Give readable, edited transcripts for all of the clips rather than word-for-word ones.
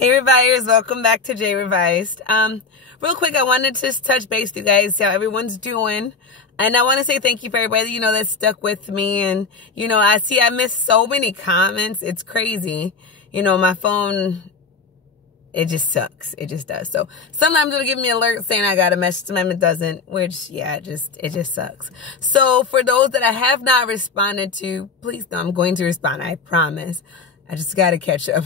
Hey Revisers, welcome back to J Revised. Real quick, I wanted to just touch base with you guys, see how everyone's doing. And I want to say thank you for everybody, that stuck with me. And, I missed so many comments. It's crazy. My phone, it just sucks. It just does. So sometimes it'll give me an alert saying I got a message, sometimes it doesn't, which, it just sucks. So for those that I have not responded to, please know I'm going to respond. I promise. I just got to catch up.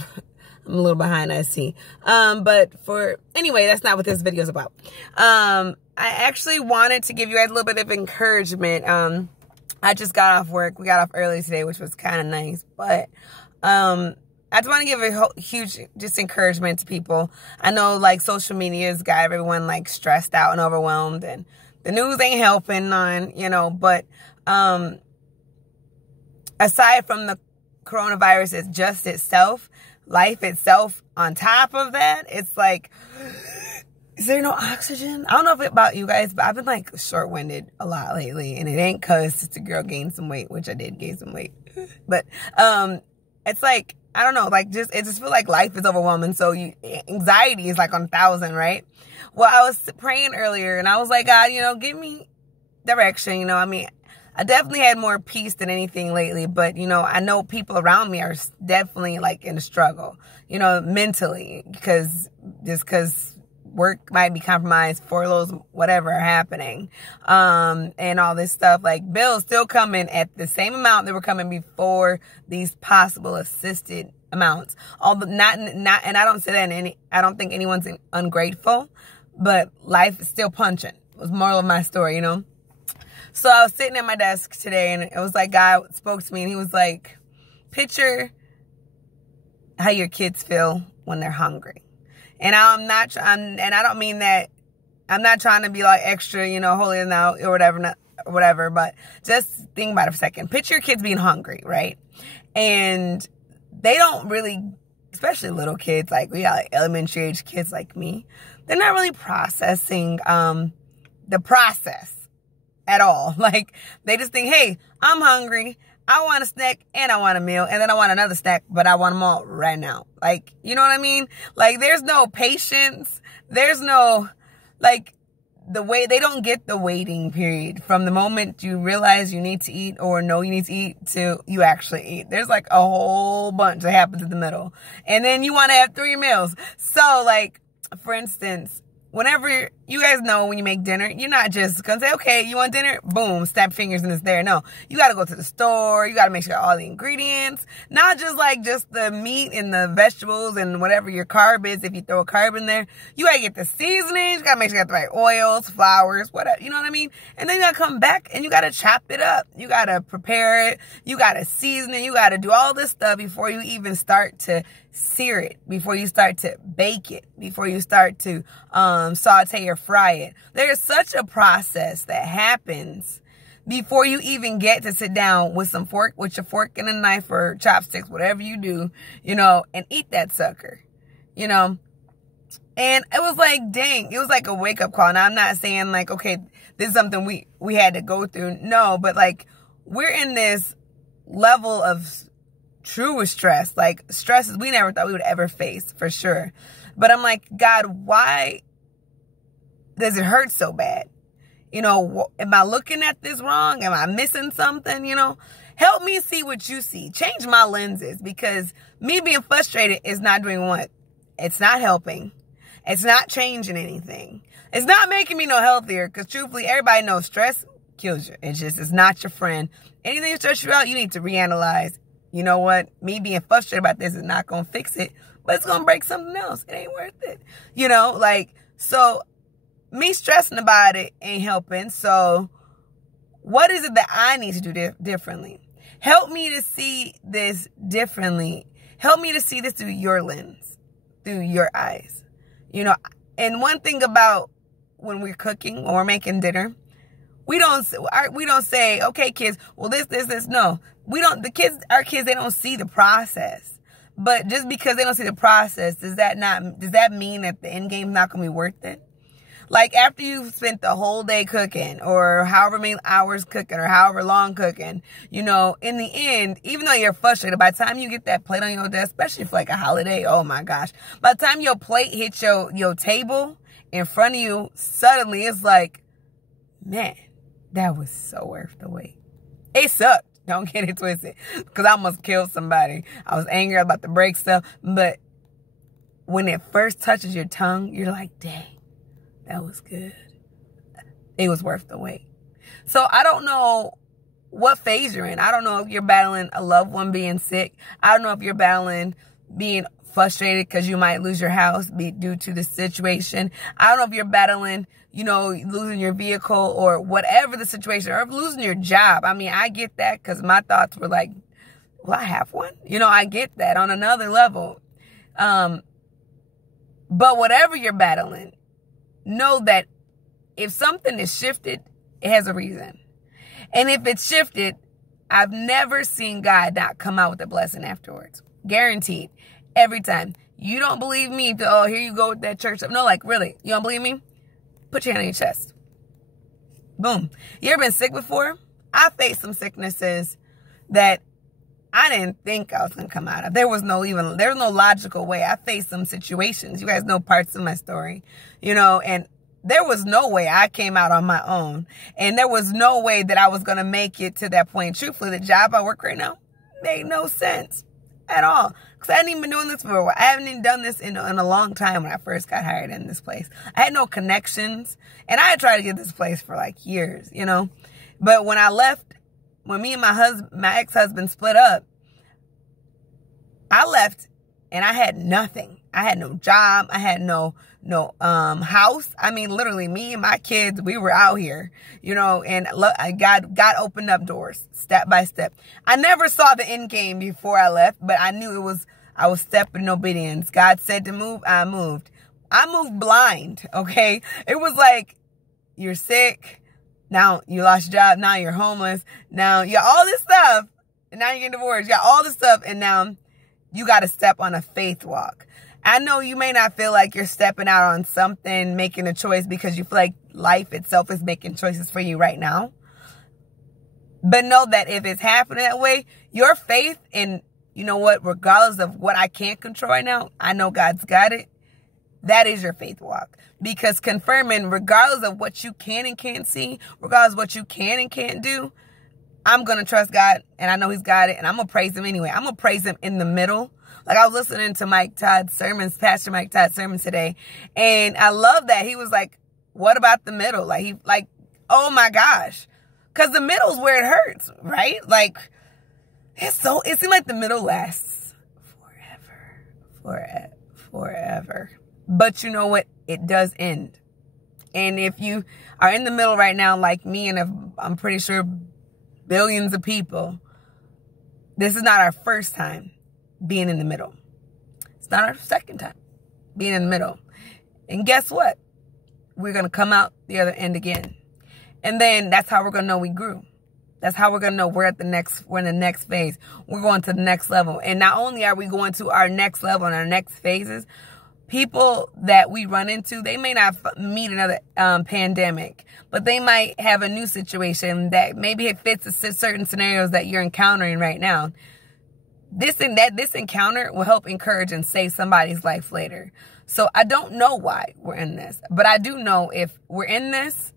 I'm a little behind, I see. Anyway, that's not what this video is about. I actually wanted to give you guys a little bit of encouragement. I just got off work. We got off early today, which was kind of nice. But I just want to give a huge just encouragement to people. I know social media has got everyone stressed out and overwhelmed, and the news ain't helping none, but aside from the coronavirus itself, life itself on top of that, it's is there no oxygen? I don't know about you guys, but I've been short-winded a lot lately, and it ain't because the girl gained some weight, which I did gain some weight, but it's I don't know, it just feel like life is overwhelming. So anxiety is on 1,000, right? Well, I was praying earlier, and I was like, God, give me direction. I definitely had more peace than anything lately, but, I know people around me are definitely in a struggle, mentally, because work might be compromised, furloughs, whatever are happening, and all this stuff, bills still coming at the same amount that were coming before these possible assisted amounts. Although and I don't say that I don't think anyone's ungrateful, but life is still punching. Was moral of my story, So I was sitting at my desk today, and it was God spoke to me, and he was picture how your kids feel when they're hungry. And I don't mean that, I'm not trying to be extra, holier than thou or whatever, but just think about it for a second. Picture your kids being hungry, right? And they don't really, especially little kids, we got elementary age kids like me, they're not really processing the process at all. They just think, hey, I'm hungry, I want a snack and I want a meal, and then I want another snack, but I want them all right now. You know what I mean? There's no patience. There's no, the way, they don't get the waiting period from the moment you realize you need to eat or know you need to eat to you actually eat. There's a whole bunch that happens in the middle. And then you want to have 3 meals. So for instance, whenever you guys know when you make dinner, you're not just going to say, okay, you want dinner? Boom, snap fingers and it's there. No, you got to go to the store. You got to make sure all the ingredients, not just just the meat and the vegetables and whatever your carb is. If you throw a carb in there, you got to get the seasonings. You got to make sure you got the right oils, flours, whatever. You know what I mean? And then you got to come back and you got to chop it up. You got to prepare it. You got to season it. You got to do all this stuff before you even start to sear it, before you start to bake it, before you start to saute or fry it. There's such a process that happens before you even get to sit down with your fork and a knife or chopsticks, whatever you do, and eat that sucker, And it was dang, it was a wake-up call. Now, I'm not saying okay, this is something we had to go through. No, but we're in this level of true stress, stresses we never thought we would ever face, for sure. But I'm God, why does it hurt so bad? Am I looking at this wrong? Am I missing something? Help me see what you see. Change my lenses, because me being frustrated is not doing what? It's not helping. It's not changing anything. It's not making me no healthier, because truthfully, everybody knows stress kills you. It's not your friend. Anything that stress you out, you need to reanalyze. You know what? Me being frustrated about this is not going to fix it, but it's going to break something else. It ain't worth it. So me stressing about it ain't helping. So what is it that I need to do differently? Help me to see this differently. Help me to see this through your lens, through your eyes. And one thing about when we're cooking, when we're making dinner, we don't say, okay, kids, well, this. No, our kids, they don't see the process. But just because they don't see the process, does that mean that the end game's not going to be worth it? Like after you've spent the whole day cooking or however many hours cooking or however long cooking, you know, in the end, even though you're frustrated, by the time you get that plate on your desk, especially for like a holiday, oh my gosh, by the time your plate hits your table in front of you, suddenly it's like, man, that was so worth the wait. It sucked. Don't get it twisted. Because I almost killed somebody. I was angry about the break stuff. But when it first touches your tongue, you're like, dang. That was good. It was worth the wait. So I don't know what phase you're in. I don't know if you're battling a loved one being sick. I don't know if you're battling being frustrated because you might lose your house due to the situation. I don't know if you're battling, you know, losing your vehicle or whatever the situation, or losing your job. I mean, I get that because my thoughts were like, well, I have one. You know, I get that on another level. But whatever you're battling, know that if something is shifted, it has a reason. And if it's shifted, I've never seen God not come out with a blessing afterwards. Guaranteed. Every time. You don't believe me? Oh, here you go with that church stuff. No, like, really? You don't believe me? Put your hand on your chest. Boom. You ever been sick before? I faced some sicknesses that I didn't think I was going to come out of. There was no logical way. I faced some situations. You guys know parts of my story, you know, and there was no way I came out on my own. And there was no way that I was going to make it to that point. Truthfully, the job I work right now made no sense at all. Because I hadn't even been doing this for a while. I haven't even done this in a long time when I first got hired in this place. I had no connections. And I had tried to get this place for like years, you know. But when I left, when me and my ex-husband split up, I left and I had nothing. I had no job. I had no house. I mean, literally, me and my kids, we were out here, you know, and God opened up doors step by step. I never saw the end game before I left, but I knew I was stepping in obedience. God said to move, I moved. I moved blind, okay? It was like, you're sick. Now you lost your job. Now you're homeless. Now you got all this stuff. And now you're getting divorced. You got all this stuff. And now you got to step on a faith walk. I know you may not feel like you're stepping out on something, making a choice because you feel like life itself is making choices for you right now. But know that if it's happening that way, your faith in, you know what, regardless of what I can't control right now, I know God's got it. That is your faith walk. Because confirming, regardless of what you can and can't see, regardless of what you can and can't do, I'm going to trust God, and I know he's got it, and I'm going to praise him anyway. I'm going to praise him in the middle. Like, I was listening to Pastor Mike Todd's sermon today, and I love that. He was like, what about the middle? Like, oh my gosh. Because the middle's where it hurts, right? Like, it seems like the middle lasts forever. But you know what? It does end. And if you are in the middle right now, like me, and I'm pretty sure billions of people, this is not our first time being in the middle. It's not our second time being in the middle. And guess what? We're going to come out the other end again. And then that's how we're going to know we grew. That's how we're going to know we're in the next phase. We're going to the next level. And not only are we going to our next level and our next phases, people that we run into, they may not meet another pandemic, but they might have a new situation that maybe it fits certain scenarios that you're encountering right now. This encounter will help encourage and save somebody's life later. So I don't know why we're in this, but I do know if we're in this,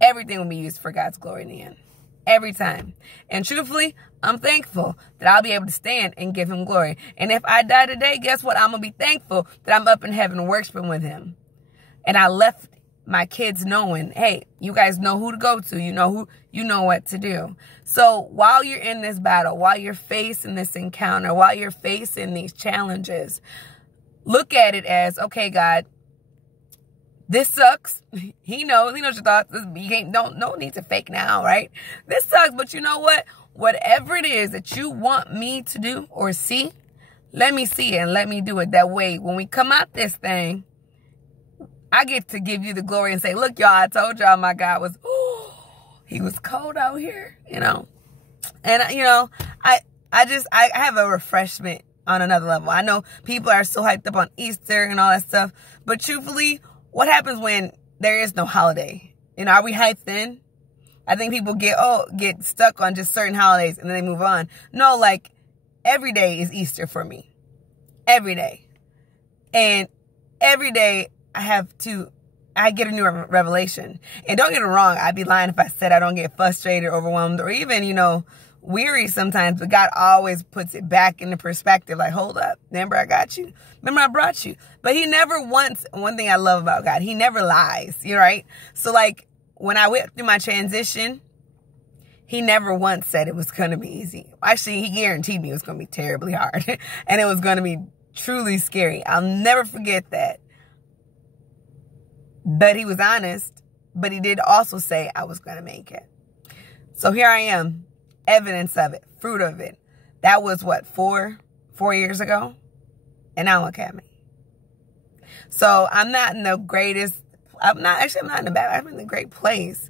everything will be used for God's glory in the end. Every time. And truthfully, I'm thankful that I'll be able to stand and give him glory. And if I die today, guess what? I'm going to be thankful that I'm up in heaven worshiping with him. And I left my kids knowing, hey, you guys know who to go to. You know what to do. So while you're in this battle, while you're facing this encounter, while you're facing these challenges, look at it as, okay, God, this sucks. He knows your thoughts. No need to fake now, right? This sucks, but you know what? Whatever it is that you want me to do or see, let me see it and let me do it. That way, when we come out this thing, I get to give you the glory and say, look, y'all, I told y'all my God was, he was cold out here, you know. And, you know, I have a refreshment on another level. I know people are so hyped up on Easter and all that stuff, but truthfully, what happens when there is no holiday. And are we hyped in? I think people get stuck on just certain holidays and then they move on. No, like every day is Easter for me. Every day. And every day I get a new revelation. And don't get it wrong, I'd be lying if I said I don't get frustrated, overwhelmed, or even, weary sometimes. But God always puts it back into perspective. Like, hold up. Remember I got you? Remember I brought you? But he never once, one thing I love about God, he never lies. Right? So like, when I went through my transition, he never once said it was going to be easy. Actually, he guaranteed me it was going to be terribly hard. And it was going to be truly scary. I'll never forget that. But he was honest. But he did also say I was going to make it. So here I am. Evidence of it. Fruit of it. That was what, 4 years ago? And now look at me. So I'm not in the greatest. I'm not in the bad. I'm in a great place.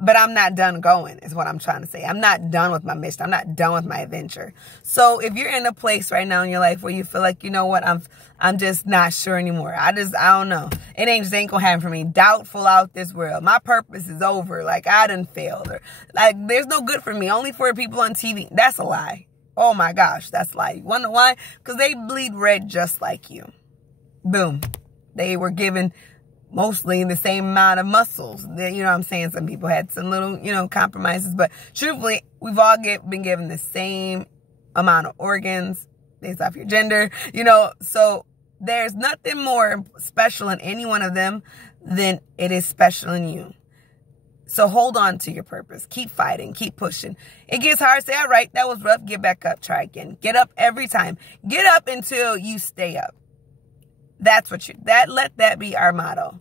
But I'm not done going, is what I'm trying to say. I'm not done with my mission. I'm not done with my adventure. So if you're in a place right now in your life where you feel like, you know what, I'm just not sure anymore. I don't know. It ain't gonna happen for me. Doubtful out this world. My purpose is over. Like I done failed. Or like there's no good for me. Only for people on TV. That's a lie. Oh my gosh, that's a lie. You wonder why? Because they bleed red just like you. Boom. They were given mostly the same amount of muscles. You know what I'm saying? Some people had some little, compromises. But truthfully, we've all been given the same amount of organs based off your gender. So there's nothing more special in any one of them than it is special in you. So hold on to your purpose. Keep fighting. Keep pushing. It gets hard. Say, all right, that was rough. Get back up. Try again. Get up every time. Get up until you stay up. That's what let that be our motto.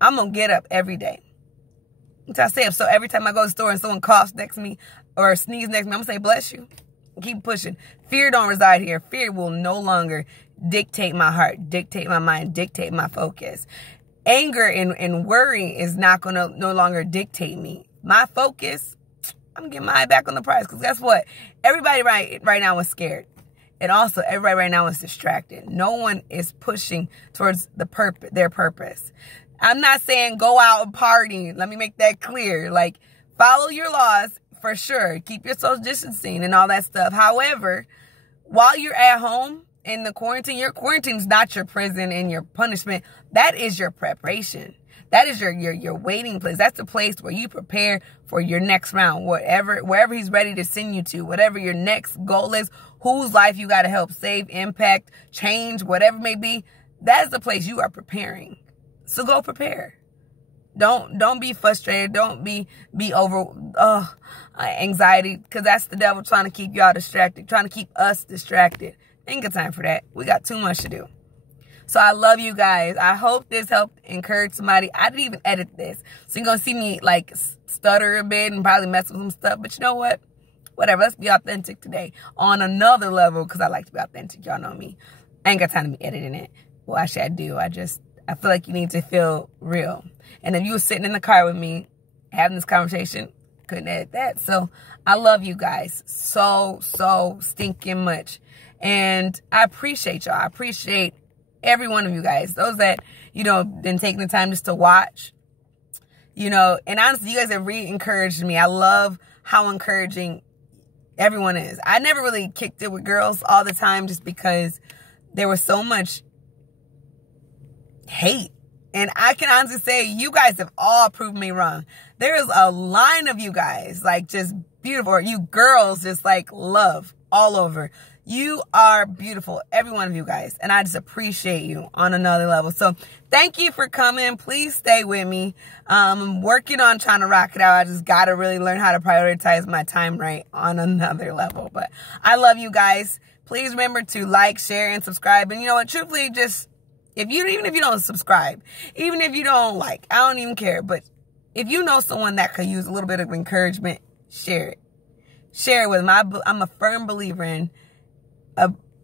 I'm going to get up every day. Until I stay up. So every time I go to the store and someone coughs next to me or sneezes next to me, I'm going to say, bless you. Keep pushing. Fear don't reside here. Fear will no longer dictate my heart, dictate my mind, dictate my focus. Anger and worry is not going to no longer dictate me. My focus, I'm going to get my eye back on the prize. Because guess what? Everybody right now is scared. And also, everybody right now is distracted. No one is pushing towards their purpose. I'm not saying go out and party. Let me make that clear. Like, follow your laws for sure. Keep your social distancing and all that stuff. However, while you're at home in the quarantine, your quarantine is not your prison and your punishment. That is your preparation. That is your waiting place. That's the place where you prepare for your next round, wherever he's ready to send you to, whatever your next goal is, whose life you got to help save, impact, change, whatever it may be. That is the place you are preparing. So go prepare. Don't be frustrated. Don't be over anxiety, because that's the devil trying to keep y'all distracted, trying to keep us distracted. Ain't got time for that. We got too much to do. So I love you guys. I hope this helped encourage somebody. I didn't even edit this. So you're going to see me like stutter a bit and probably mess with some stuff. But you know what? Whatever. Let's be authentic today on another level, because I like to be authentic. Y'all know me. I ain't got time to be editing it. Well, actually I do. I feel like you need to feel real. And if you were sitting in the car with me having this conversation, couldn't edit that. So I love you guys so stinking much. And I appreciate y'all. I appreciate every one of you guys. Those that, been taking the time just to watch, and honestly, you guys have really encouraged me. I love how encouraging everyone is. I never really kicked it with girls all the time just because there was so much hate. And I can honestly say you guys have all proved me wrong. There is a line of you guys, like just beautiful. You girls just like love all over. You are beautiful, every one of you guys. And I just appreciate you on another level. So thank you for coming. Please stay with me. I'm working on trying to rock it out. I just got to really learn how to prioritize my time right on another level. But I love you guys. Please remember to like, share, and subscribe. And you know what? Truthfully, just even if you don't subscribe, even if you don't like, I don't even care. But if you know someone that could use a little bit of encouragement, share it. Share it with them. I'm a firm believer in.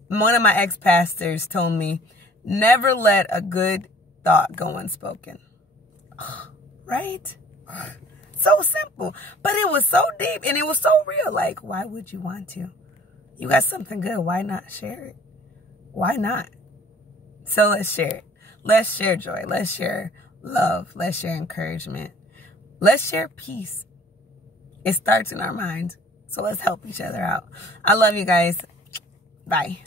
One of my ex-pastors told me, never let a good thought go unspoken. Right? So simple. But it was so deep and it was so real. Like, why would you want to? You got something good. Why not share it? Why not? So let's share it. Let's share joy. Let's share love. Let's share encouragement. Let's share peace. It starts in our minds. So let's help each other out. I love you guys. Bye.